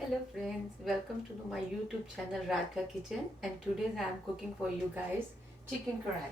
Hello friends, welcome to my YouTube channel Radhika Kitchen, and today I am cooking for you guys chicken karai.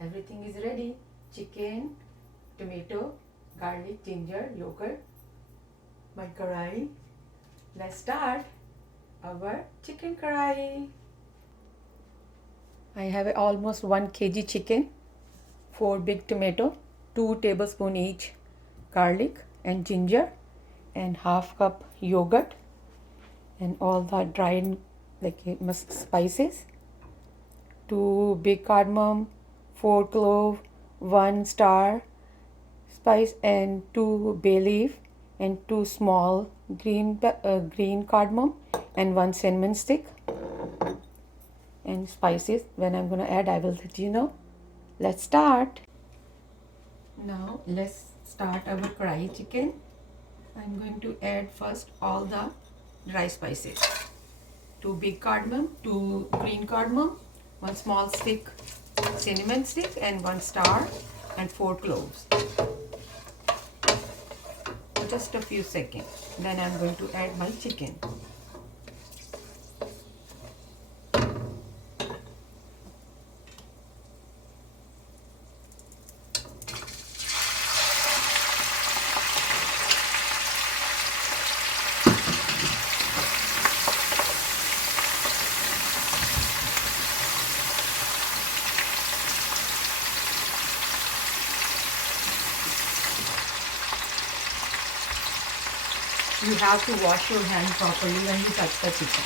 Everything is ready. Chicken, tomato, garlic, ginger, yogurt, my karai. Let's start our chicken karai. I have almost 1 kg chicken, 4 big tomato, 2 tablespoon each garlic and ginger, and half cup yogurt, and all the dried spices, 2 big cardamom, 4 clove, 1 star spice, and 2 bay leaf, and 2 small green cardamom, and 1 cinnamon stick. And spices, when I'm going to add, I will let you know. Let's start. Now let's start our karai chicken. I'm going to add first all the dry spices. 2 big cardamom, 2 green cardamom, 1 small stick cinnamon stick, and 1 star, and 4 cloves. For just a few seconds. Then I'm going to add my chicken. You have to wash your hand properly when you touch the chicken.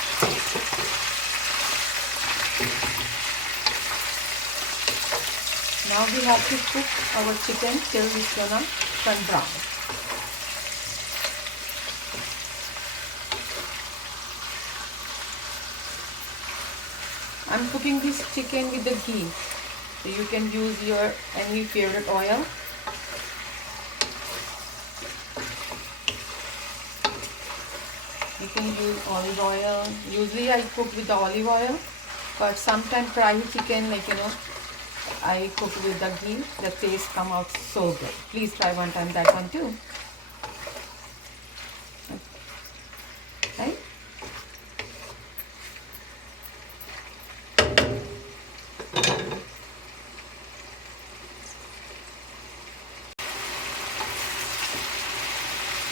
Now we have to cook our chicken till it's gonna turn brown. I'm cooking this chicken with the ghee. So you can use your any favorite oil. You can use olive oil. Usually I cook with the olive oil, but sometimes fried chicken, I cook with the ghee. The taste come out so good. Please try one time that one too. Right?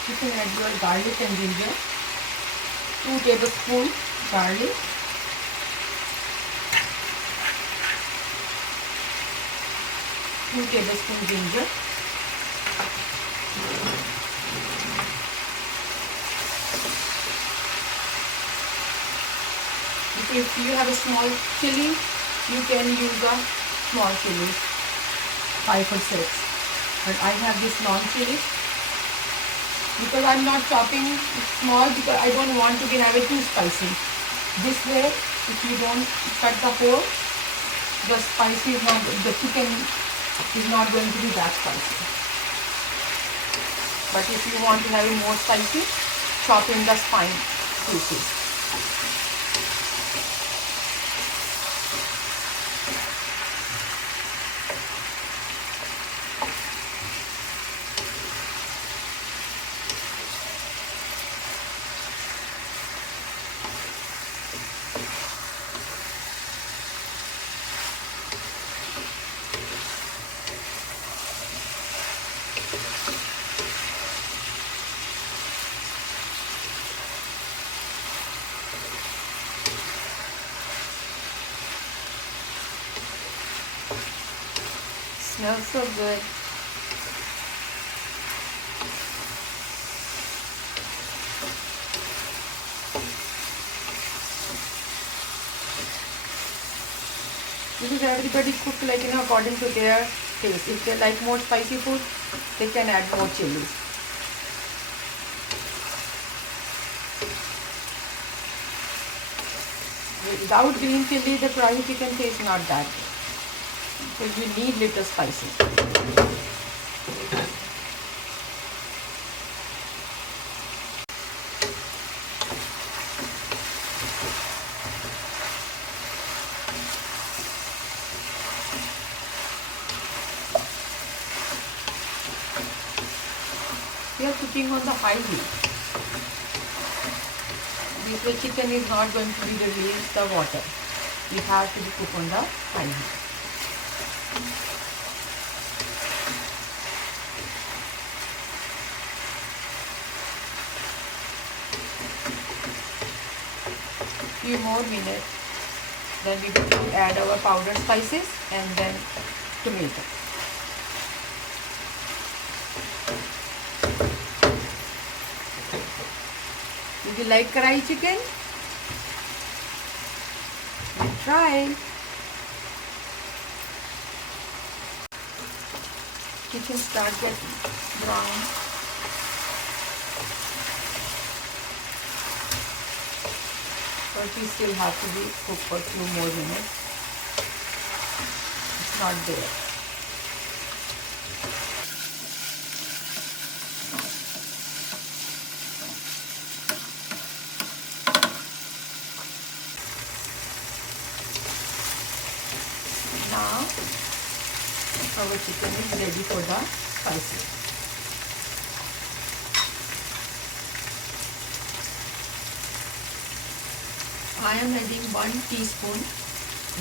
You can add your garlic and ginger. 2 tablespoons garlic, 2 tablespoons ginger, if you have a small chili, you can use a small chili, 5 or 6, but I have this long chili because I'm not chopping it small because I don't want to have it too spicy. This way, if you don't cut the hole, the spicy is not, the chicken is not going to be that spicy. But if you want to have it more spicy, chop in the spine pieces. Smells so good. Because everybody cook according to their taste. If they like more spicy food, they can add more chili. Without green chili, the karai chicken taste not that good. So you need little spicy. We are cooking on the high heat. This way chicken is not going to be release the water. You have to be cook on the high heat. Few more minutes, then we going to add our powdered spices and then tomato. Do you like karai chicken? We'll try. Chicken start getting brown. But we still have to be cooked for a few more minutes. It's not there. Now our chicken is ready for the spices. I am adding 1 teaspoon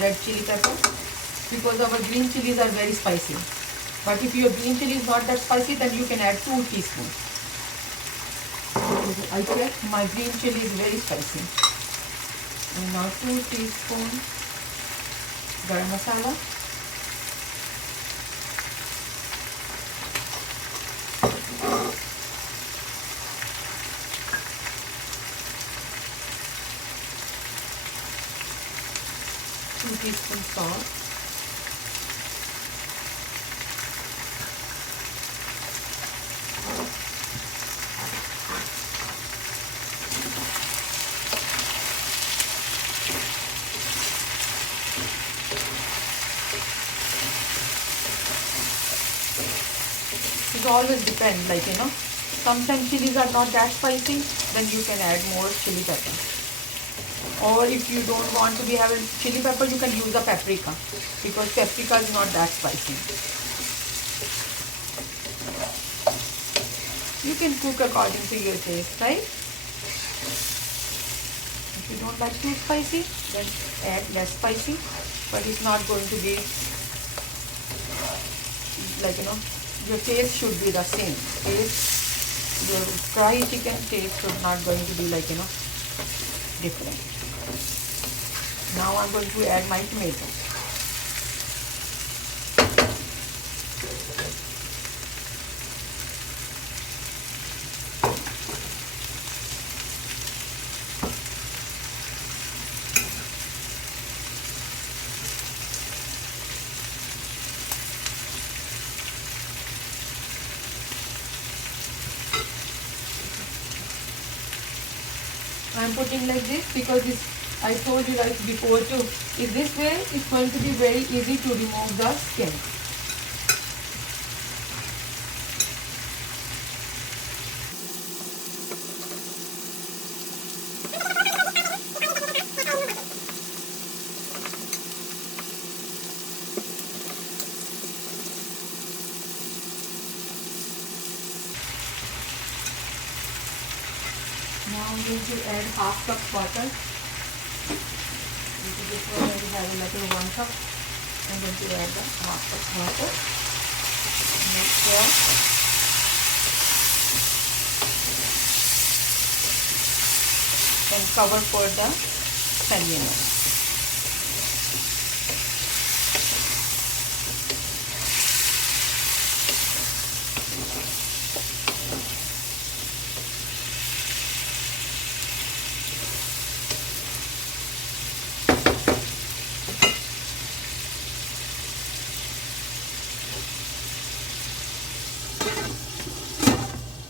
red chili pepper because our green chilies are very spicy. But if your green chili is not that spicy, then you can add 2 teaspoons. I check my green chili is very spicy. And now 2 teaspoons garam masala. Teaspoon salt, it always depends, like sometimes chilies are not that spicy, then you can add more chili pepper. Or if you don't want to be having chili pepper, you can use the paprika because paprika is not that spicy. You can cook according to your taste, right? If you don't like too spicy, then add less spicy, but it's not going to be like, your taste should be the same. Your fried chicken taste should not going to be like, different. Now I'm going to add my tomato. I'm putting like this because I told you guys before too, if this way it's going to be very easy to remove the skin. Now I'm going to add half cup water. Into this one I have a little 1 cup. I'm going to add the half cup water. Mix well. And cover for the 10 minutes.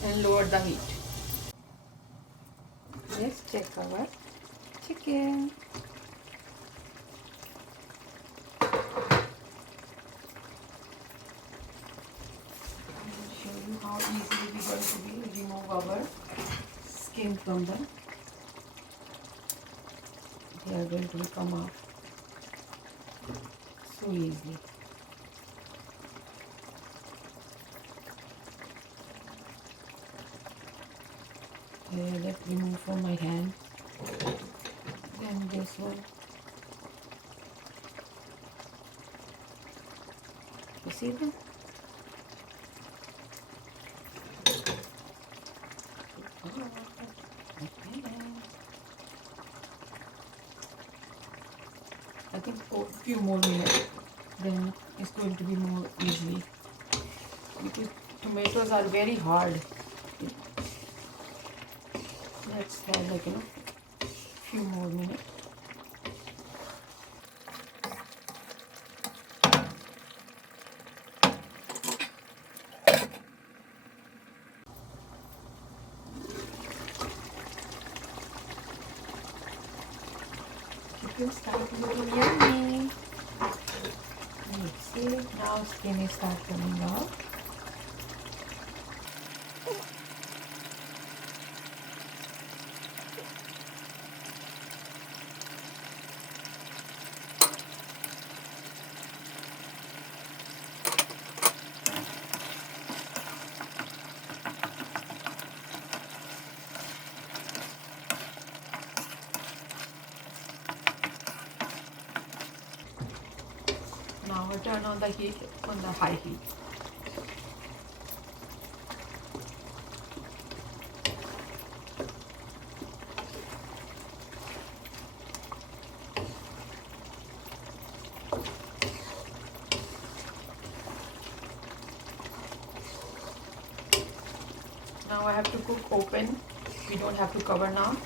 And lower the heat. Let's check our chicken. I'll show you how easily we're going to be remove our skin from the. They are going to come out so easily. Let's remove from my hand. Then this one. You see them? I think a few more minutes, then it's going to be more easy, because tomatoes are very hard. Let's have like few more minutes. Chicken start looking yummy. Let's see, now skin is start coming out. Now I turn on the heat on the high heat. Now I have to cook open. We don't have to cover now.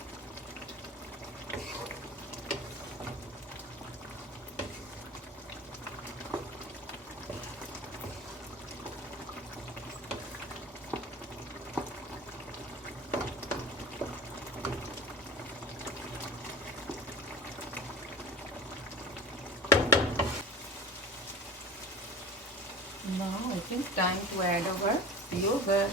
Now I think time to add our yogurt.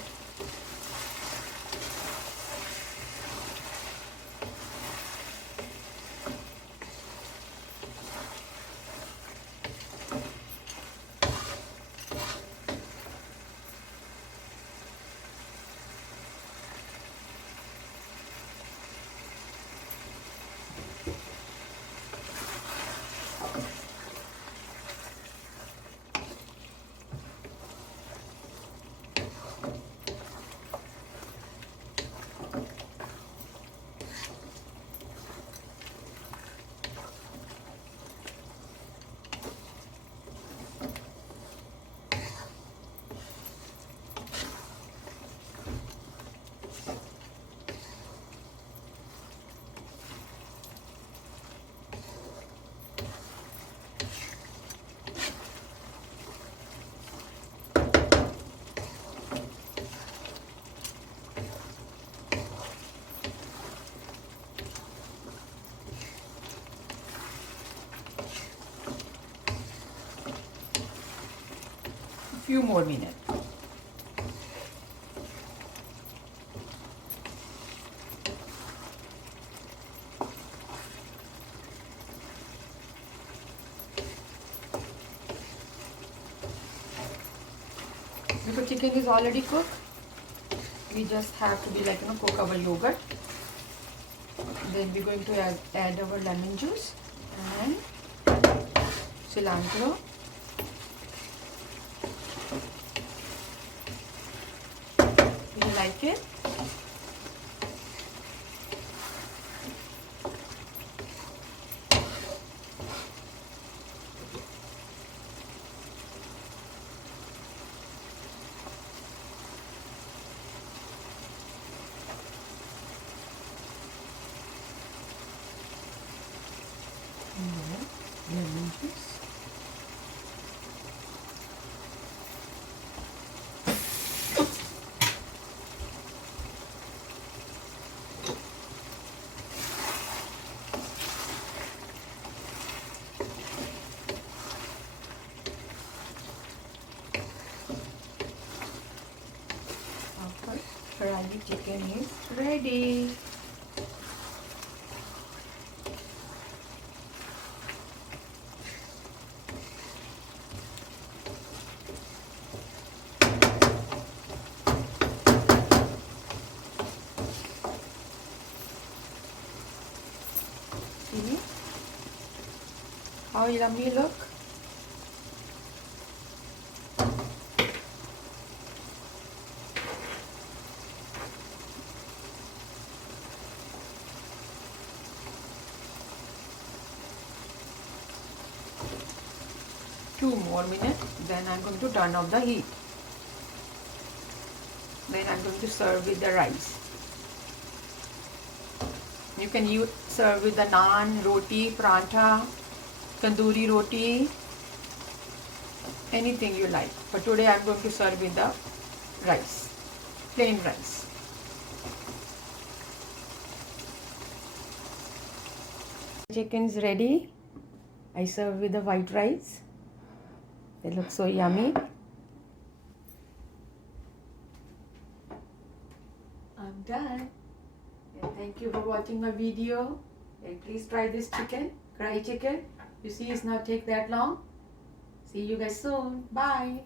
Few more minutes. Because chicken is already cooked, we just have to be like cook our yogurt. Then we're going to add our lemon juice and cilantro. Do you like it? Lemon juice. Our fried chicken is ready. See how yummy look. Two more minutes, then I'm going to turn off the heat. Then I'm going to serve with the rice. You can serve with the naan, roti, paratha, tandoori roti, anything you like. But today I'm going to serve with the rice, plain rice. Chicken's ready. I serve with the white rice. They look so yummy. I'm done. And thank you for watching my video. And please try this chicken, curry chicken. You see, it's not take that long. See you guys soon. Bye.